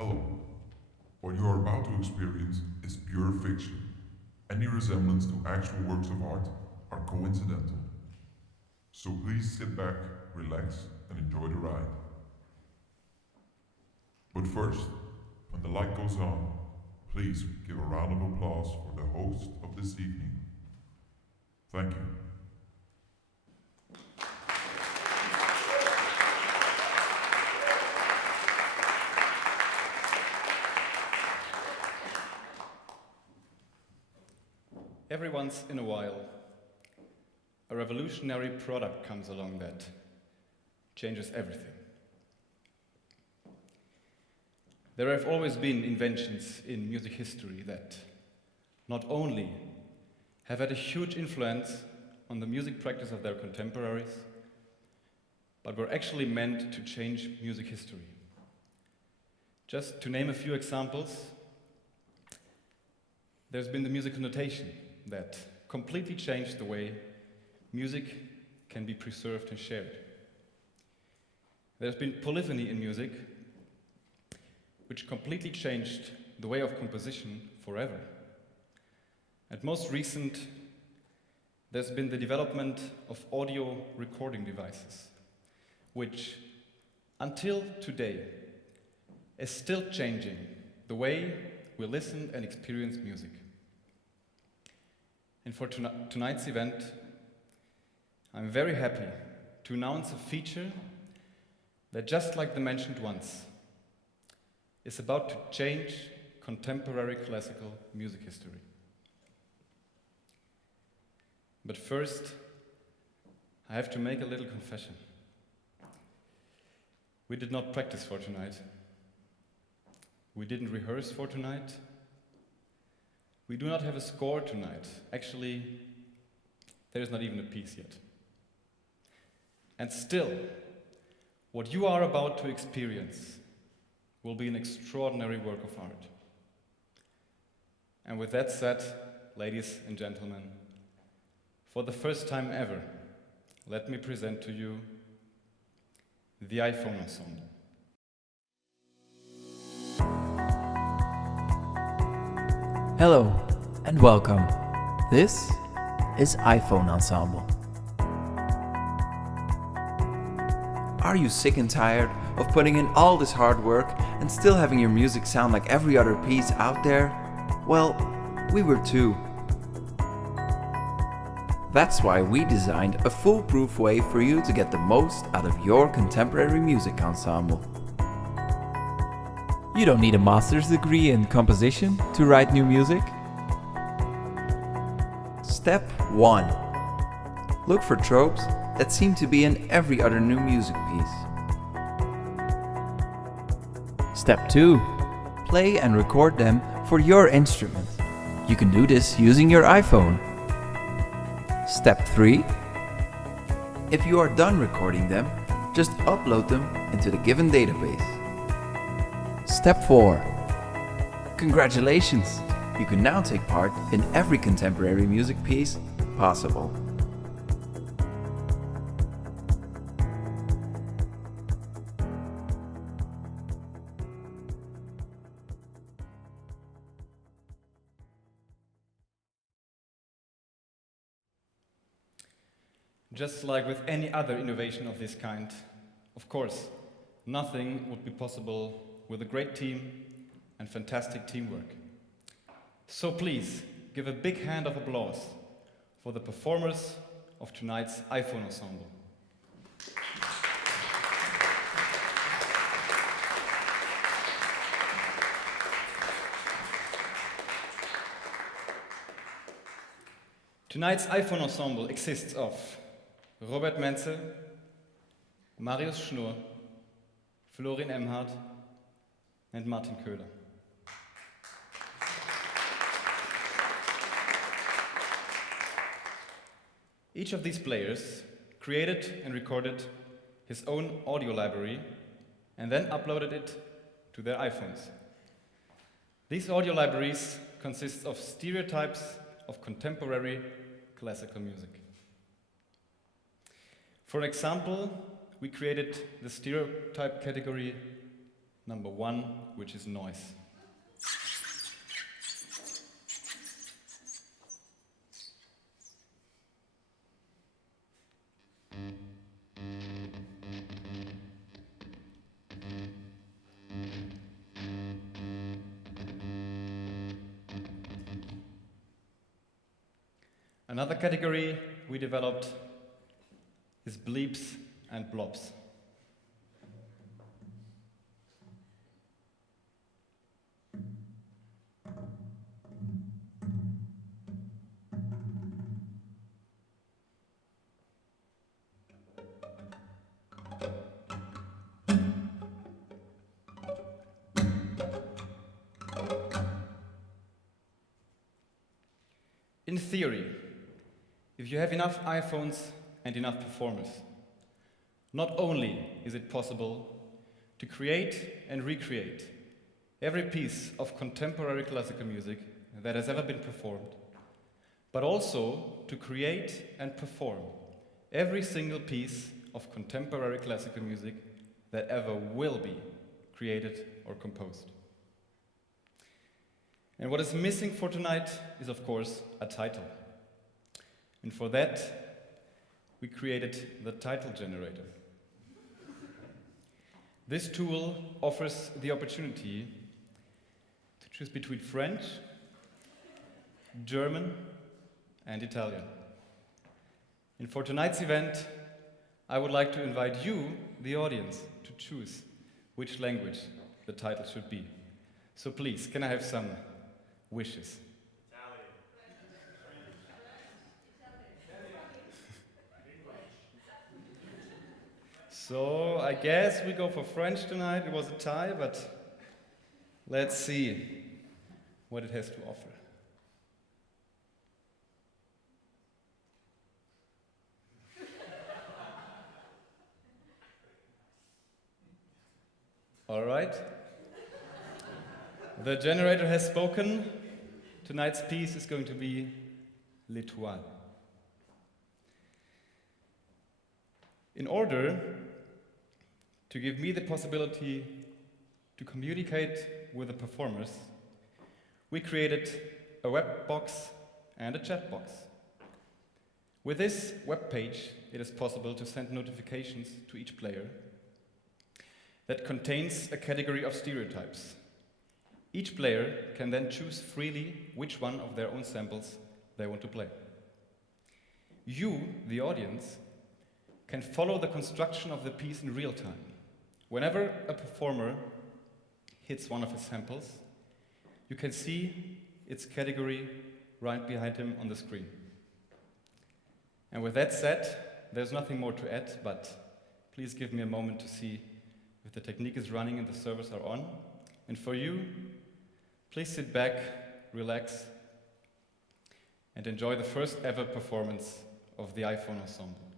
Hello. What you are about to experience is pure fiction. Any resemblance to actual works of art are coincidental. So please sit back, relax, and enjoy the ride. But first, when the light goes on, please give a round of applause for the host of this evening. Thank you. Every once in a while, a revolutionary product comes along that changes everything. There have always been inventions in music history that not only have had a huge influence on the music practice of their contemporaries, but were actually meant to change music history. Just to name a few examples, there's been the musical notation that completely changed the way music can be preserved and shared. There's been polyphony in music, which completely changed the way of composition forever. And most recent, there's been the development of audio recording devices, which, until today, is still changing the way we listen and experience music. And for tonight's event, I'm very happy to announce a feature that, just like the mentioned ones, is about to change contemporary classical music history. But first, I have to make a little confession. We did not practice for tonight. We didn't rehearse for tonight. We do not have a score tonight. Actually, there is not even a piece yet. And still, what you are about to experience will be an extraordinary work of art. And with that said, ladies and gentlemen, for the first time ever, let me present to you the iPhone Ensemble. Hello and welcome. This is iPhone Ensemble. Are you sick and tired of putting in all this hard work and still having your music sound like every other piece out there? Well, we were too. That's why we designed a foolproof way for you to get the most out of your contemporary music ensemble. You don't need a master's degree in composition to write new music. Step 1. Look for tropes that seem to be in every other new music piece. Step 2. Play and record them for your instrument. You can do this using your iPhone. Step 3. If you are done recording them, just upload them into the given database. Step 4. Congratulations! You can now take part in every contemporary music piece possible. Just like with any other innovation of this kind, of course, nothing would be possible with a great team and fantastic teamwork. So please, give a big hand of applause for the performers of tonight's iPhone Ensemble. Tonight's iPhone Ensemble consists of Menczel, Marius Schnurr, Florin Emhardt, and Martin Köhler. Each of these players created and recorded his own audio library and then uploaded it to their iPhones. These audio libraries consist of stereotypes of contemporary classical music. For example, we created the stereotype category number 1, which is noise. Another category we developed is bleeps and blobs. In theory, if you have enough iPhones and enough performers, not only is it possible to create and recreate every piece of contemporary classical music that has ever been performed, but also to create and perform every single piece of contemporary classical music that ever will be created or composed. And what is missing for tonight is, of course, a title. And for that, we created the title generator. This tool offers the opportunity to choose between French, German, and Italian. And for tonight's event, I would like to invite you, the audience, to choose which language the title should be. So please, can I have some wishes? So I guess we go for French tonight. It was a tie, but let's see what it has to offer. All right. The generator has spoken. Tonight's piece is going to be L'Étoile. In order to give me the possibility to communicate with the performers, we created a web box and a chat box. With this web page, it is possible to send notifications to each player that contains a category of stereotypes. Each player can then choose freely which one of their own samples they want to play. You, the audience, can follow the construction of the piece in real time. Whenever a performer hits one of his samples, you can see its category right behind him on the screen. And with that said, there's nothing more to add, but please give me a moment to see if the technique is running and the servers are on. And for you, please sit back, relax, and enjoy the first ever performance of the iPhone Ensemble.